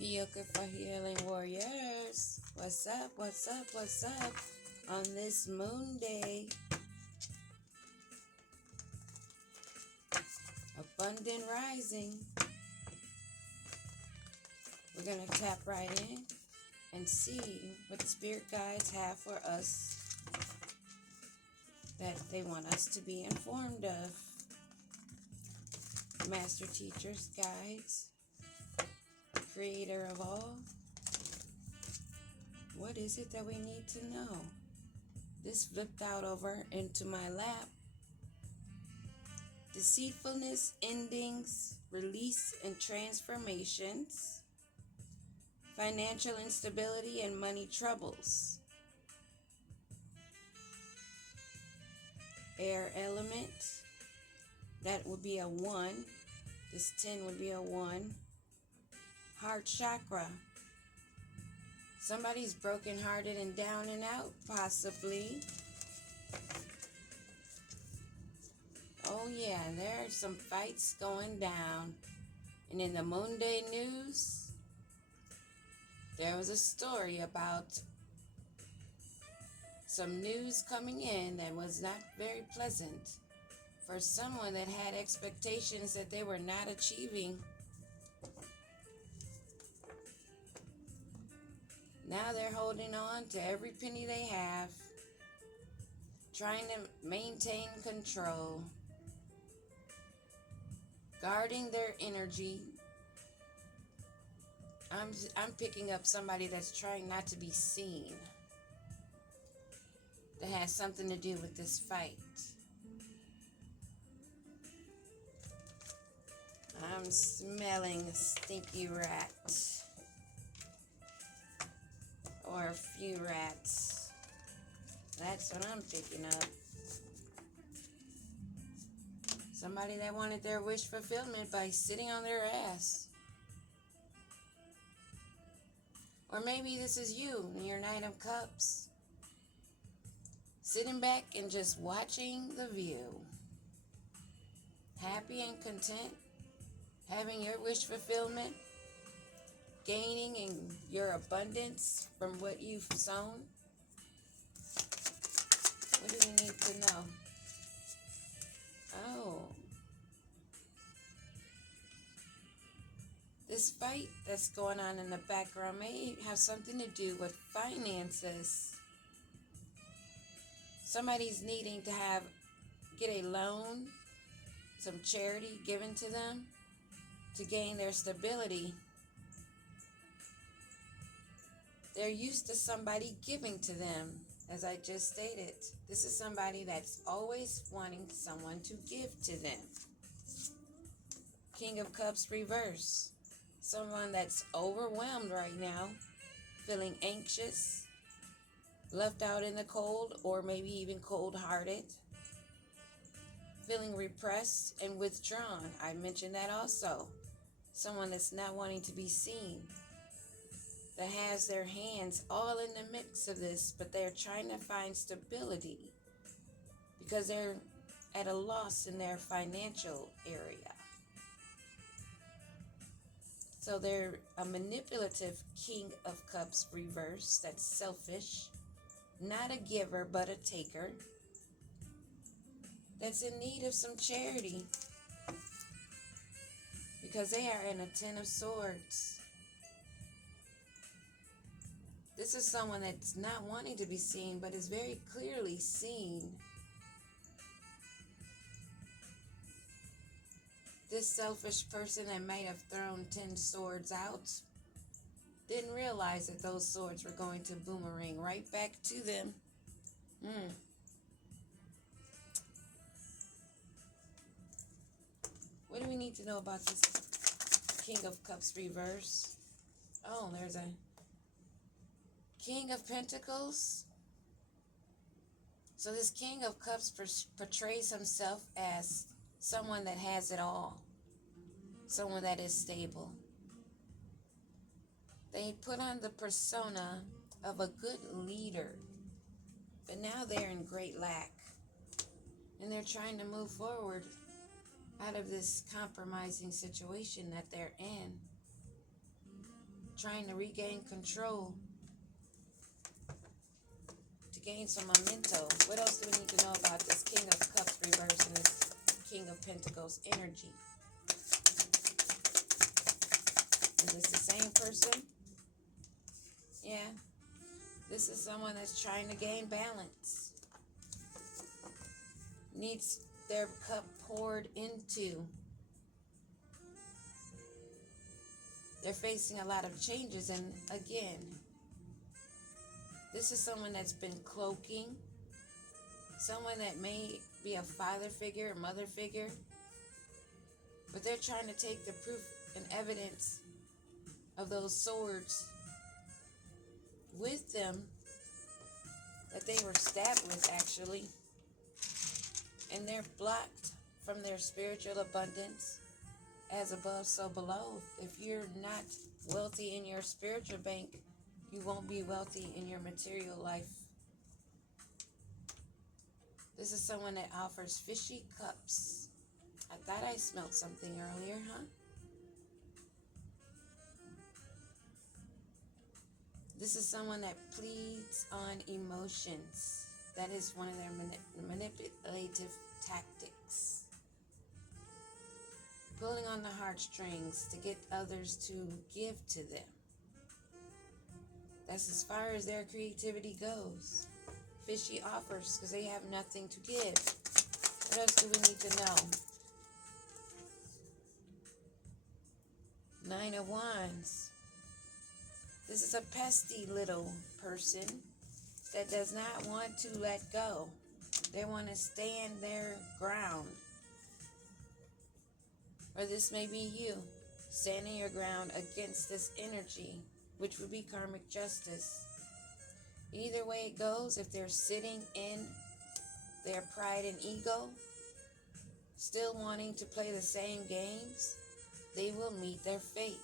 Yoga for Healing Warriors. What's up? What's up? What's up? On this moon day, abundant rising. We're going to tap right in and see what the spirit guides have for us that they want us to be informed of. Master teachers, guides, creator of all. What is it that we need to know? This flipped out over into my lap. Deceitfulness, endings, release and transformations, financial instability and money troubles. Air element, that would be a 1. This 10 would be a 1. Heart chakra. Somebody's brokenhearted and down and out, possibly. Oh yeah, there are some fights going down. And in the Moon Day news, there was a story about some news coming in that was not very pleasant for someone that had expectations that they were not achieving. Now they're holding on to every penny they have, trying to maintain control, guarding their energy. I'm picking up somebody that's trying not to be seen. That has something to do with this fight. I'm smelling a stinky rat. Or a few rats. That's what I'm picking up. Somebody that wanted their wish fulfillment by sitting on their ass. Or maybe this is you in your Knight of Cups. Sitting back and just watching the view. Happy and content. Having your wish fulfillment. Gaining in your abundance from what you've sown. What do we need to know? Oh. This fight that's going on in the background may have something to do with finances. Somebody's needing to get a loan, some charity given to them to gain their stability. They're used to somebody giving to them, as I just stated. This is somebody that's always wanting someone to give to them. King of Cups reverse. Someone that's overwhelmed right now, feeling anxious, left out in the cold, or maybe even cold-hearted, feeling repressed and withdrawn. I mentioned that also. Someone that's not wanting to be seen, that has their hands all in the mix of this, but they're trying to find stability because they're at a loss in their financial area. So they're a manipulative King of Cups reverse that's selfish, not a giver but a taker, that's in need of some charity because they are in a 10 of Swords. This is someone that's not wanting to be seen, but is very clearly seen. This selfish person that might have thrown 10 swords out didn't realize that those swords were going to boomerang right back to them. What do we need to know about this King of Cups reverse? Oh, there's a King of Pentacles. So this King of Cups portrays himself as someone that has it all. Someone that is stable. They put on the persona of a good leader. But now they're in great lack. And they're trying to move forward out of this compromising situation that they're in. trying to regain control, to gain some memento. What else do we need to know about this King of Cups reverse and this King of Pentacles energy? Is this the same person? Yeah. This is someone that's trying to gain balance. Needs their cup poured into. They're facing a lot of changes, and again, this is someone that's been cloaking, someone that may be a father figure, a mother figure, but they're trying to take the proof and evidence of those swords with them that they were stabbed with, actually, and they're blocked from their spiritual abundance. As above, so below. If you're not wealthy in your spiritual bank, you won't be wealthy in your material life. This is someone that offers fishy cups. I thought I smelled something earlier, huh? This is someone that pleads on emotions. That is one of their manipulative tactics. Pulling on the heartstrings to get others to give to them. That's as far as their creativity goes. Fishy offers because they have nothing to give. What else do we need to know? 9 of Wands. This is a pesky little person that does not want to let go. They want to stand their ground. Or this may be you, standing your ground against this energy, which would be karmic justice. Either way it goes, if they're sitting in their pride and ego, still wanting to play the same games, they will meet their fate.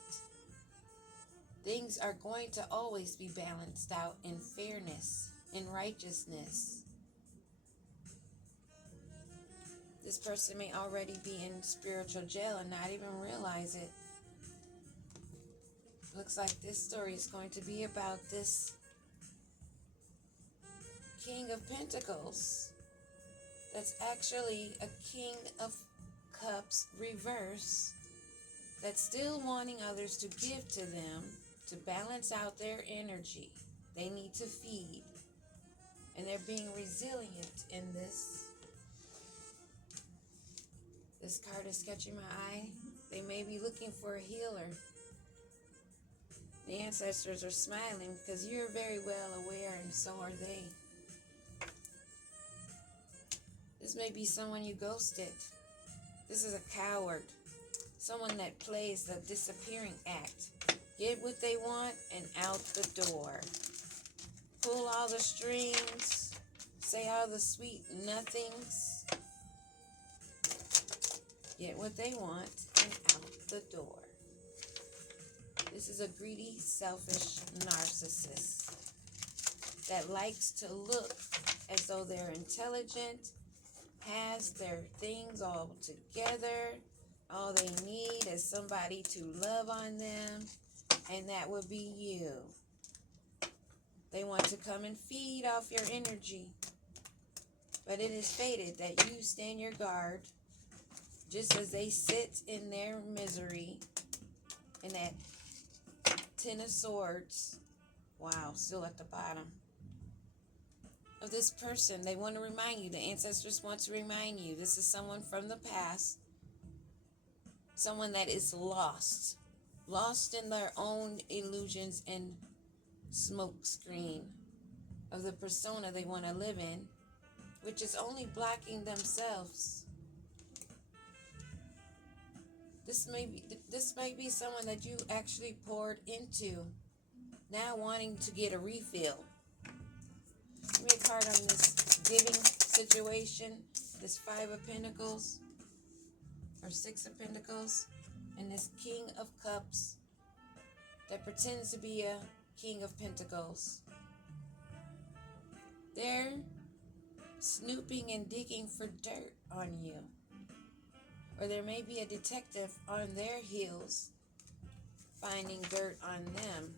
Things are going to always be balanced out in fairness, in righteousness. This person may already be in spiritual jail and not even realize it. Looks like this story is going to be about this King of Pentacles. That's actually a King of Cups reverse. That's still wanting others to give to them to balance out their energy. They need to feed. And they're being resilient in this. This card is catching my eye. They may be looking for a healer. The ancestors are smiling because you're very well aware, and so are they. This may be someone you ghosted. This is a coward. Someone that plays the disappearing act. Get what they want and out the door. Pull all the strings. Say all the sweet nothings. Get what they want and out the door. This is a greedy, selfish narcissist that likes to look as though they're intelligent, has their things all together. All they need is somebody to love on them, and that would be you. They want to come and feed off your energy, but it is fated that you stand your guard. Just as they sit in their misery, in that 10 of Swords, wow, still at the bottom of this person. They want to remind you, the ancestors want to remind you, this is someone from the past, someone that is lost in their own illusions and smoke screen of the persona they want to live in, which is only blocking themselves. This may be someone that you actually poured into, now wanting to get a refill. Give me a card on this giving situation, this 5 of Pentacles, or 6 of Pentacles, and this King of Cups that pretends to be a King of Pentacles. They're snooping and digging for dirt on you. Or there may be a detective on their heels, finding dirt on them.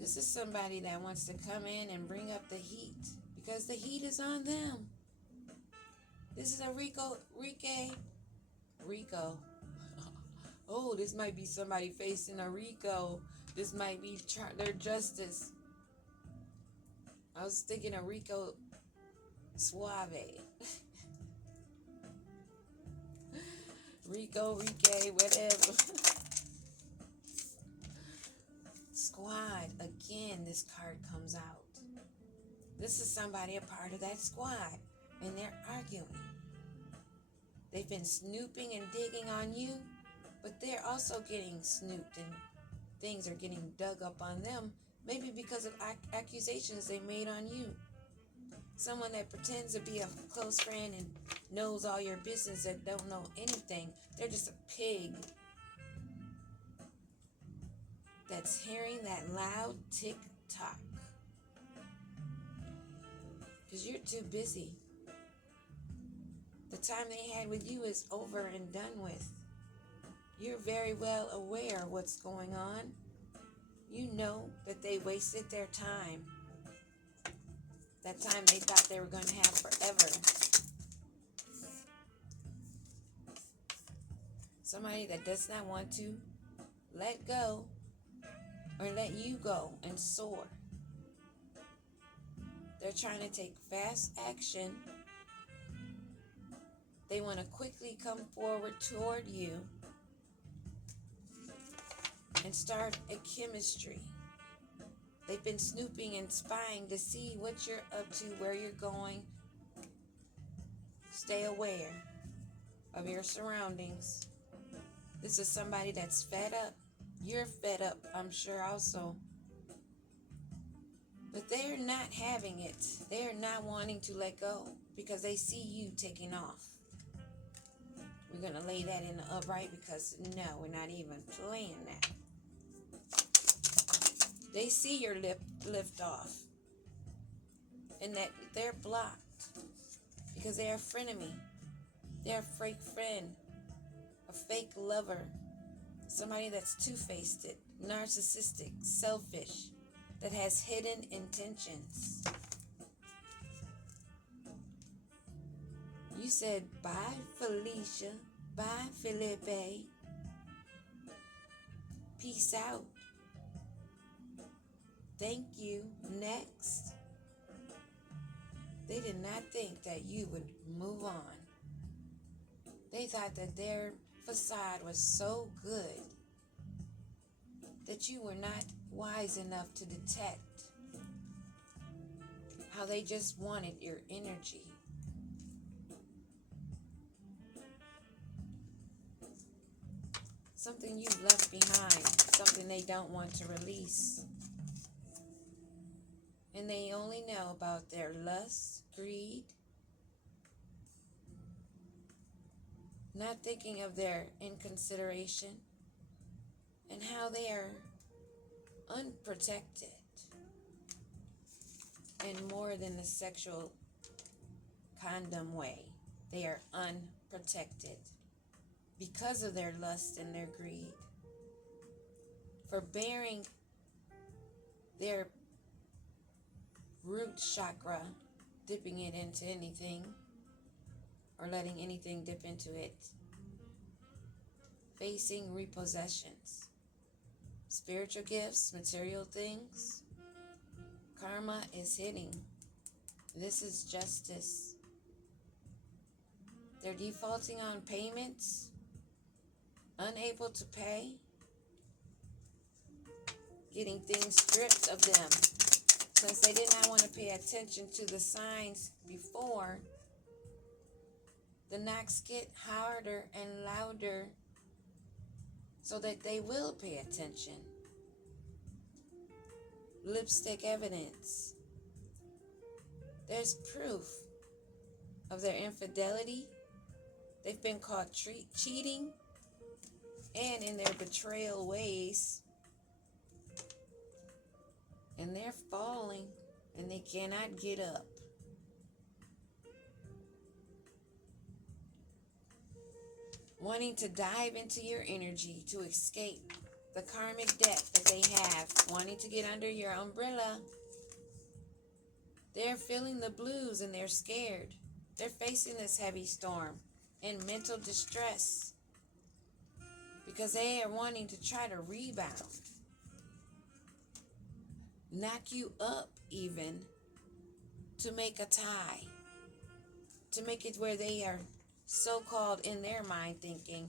This is somebody that wants to come in and bring up the heat because the heat is on them. This is a Rico. Oh, this might be somebody facing a Rico. This might be their justice. I was thinking a Rico Suave. Rico, whatever. Squad. Again, this card comes out. This is somebody a part of that squad. And they're arguing. They've been snooping and digging on you. But they're also getting snooped and things are getting dug up on them. Maybe because of accusations they made on you. Someone that pretends to be a close friend and knows all your business that don't know anything. They're just a pig that's hearing that loud tick-tock. Because you're too busy. The time they had with you is over and done with. You're very well aware of what's going on. You know that they wasted their time. That time they thought they were going to have forever. Somebody that does not want to let go or let you go and soar. They're trying to take fast action. They want to quickly come forward toward you and start a chemistry. They've been snooping and spying to see what you're up to, where you're going. Stay aware of your surroundings. This is somebody that's fed up. You're fed up, I'm sure also. But they're not having it. They're not wanting to let go because they see you taking off. We're going to lay that in the upright because no, we're not even playing that. They see your lift off and that they're blocked because they're a frenemy. They're a fake friend, a fake lover, somebody that's two-faced, narcissistic, selfish, that has hidden intentions. You said, bye, Felicia. Bye, Felipe. Peace out. Thank you. Next. They did not think that you would move on. They thought that their facade was so good that you were not wise enough to detect how they just wanted your energy. Something you've left behind, something they don't want to release. And they only know about their lust, greed, not thinking of their inconsideration and how they are unprotected in more than the sexual condom way. They are unprotected because of their lust and their greed, for bearing their root chakra, dipping it into anything or letting anything dip into it, facing repossessions, spiritual gifts, material things. Karma is hitting. This is justice. They're defaulting on payments, unable to pay, getting things stripped of them. Since they did not want to pay attention to the signs before, the knocks get harder and louder so that they will pay attention. Lipstick evidence. There's proof of their infidelity. They've been caught cheating and in their betrayal ways. And they're falling and they cannot get up. wanting to dive into your energy to escape the karmic debt that they have, wanting to get under your umbrella. They're feeling the blues and they're scared. They're facing this heavy storm in mental distress because they are wanting to try to rebound, knock you up even, to make a tie, to make it where they are so-called in their mind thinking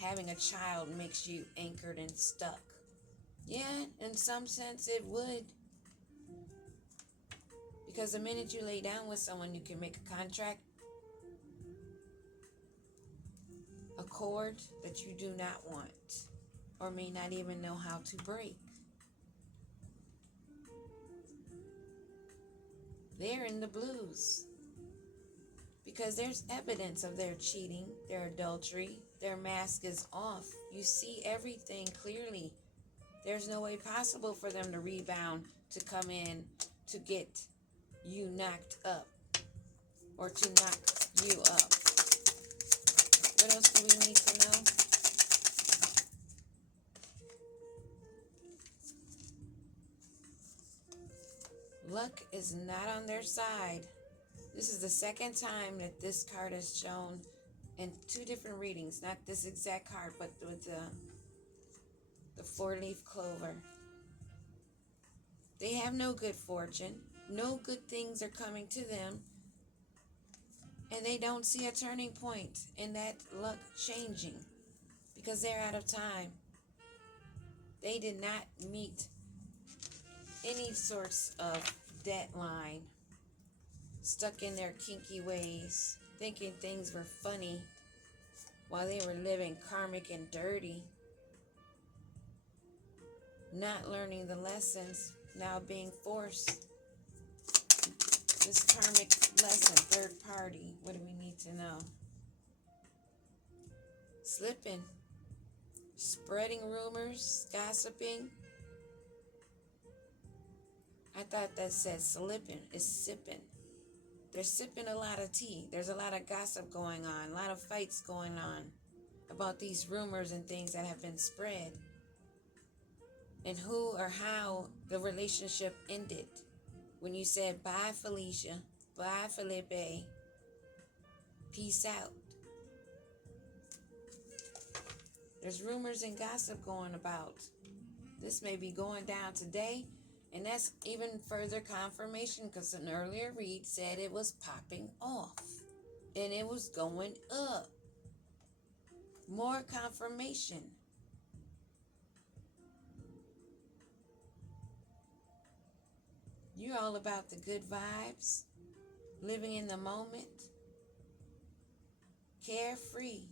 having a child makes you anchored and stuck. Yeah, in some sense it would. Because the minute you lay down with someone, you can make a contract, a cord that you do not want, or may not even know how to break. They're in the blues. Because there's evidence of their cheating, their adultery, their mask is off. You see everything clearly. There's no way possible for them to rebound, to come in, to get you knocked up, or to knock you up. What else do we need to know? Luck is not on their side. This is the second time that this card is shown in two different readings. Not this exact card, but with the four-leaf clover. They have no good fortune. No good things are coming to them. And they don't see a turning point in that luck changing because they're out of time. They did not meet any sorts of deadline, stuck in their kinky ways, thinking things were funny while they were living karmic and dirty, not learning the lessons, now being forced. This karmic lesson, third party, what do we need to know? Slipping, spreading rumors, gossiping. I thought that said slipping. It's sipping. They're sipping a lot of tea. There's a lot of gossip going on, a lot of fights going on about these rumors and things that have been spread, and who or how the relationship ended. When you said, bye Felicia, bye Felipe, peace out. There's rumors and gossip going about. This may be going down today, and that's even further confirmation because an earlier read said it was popping off and it was going up. More confirmation. You're all about the good vibes, living in the moment, carefree,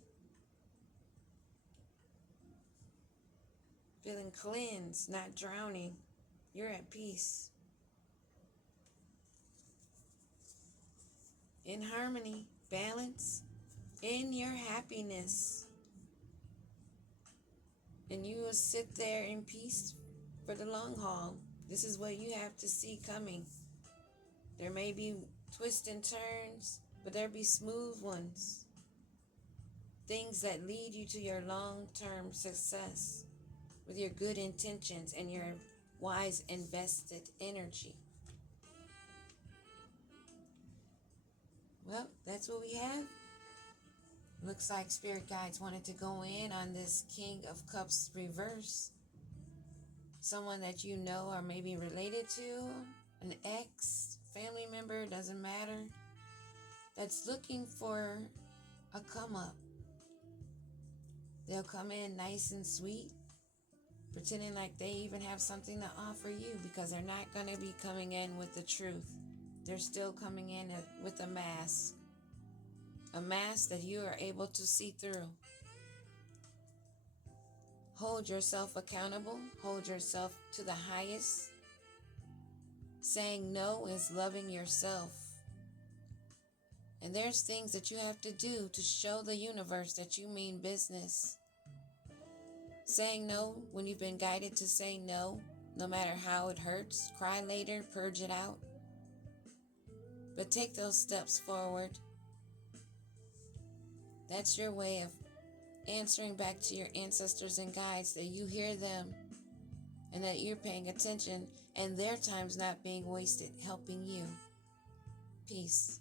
feeling cleansed, not drowning. You're at peace, in harmony, balance, in your happiness. And you will sit there in peace for the long haul. This is what you have to see coming. There may be twists and turns, but there be smooth ones. Things that lead you to your long-term success with your good intentions and your wise invested energy. Well, that's what we have. Looks like Spirit Guides wanted to go in on this King of Cups reverse. Someone that you know or maybe related to, an ex, family member, doesn't matter, that's looking for a come up. They'll come in nice and sweet, pretending like they even have something to offer you because they're not going to be coming in with the truth. They're still coming in with a mask that you are able to see through. Hold yourself accountable. Hold yourself to the highest. Saying no is loving yourself. And there's things that you have to do to show the universe that you mean business. Saying no when you've been guided to say no, no matter how it hurts. Cry later, purge it out. But take those steps forward. That's your way of answering back to your ancestors and guides that you hear them and that you're paying attention and their time's not being wasted helping you. Peace.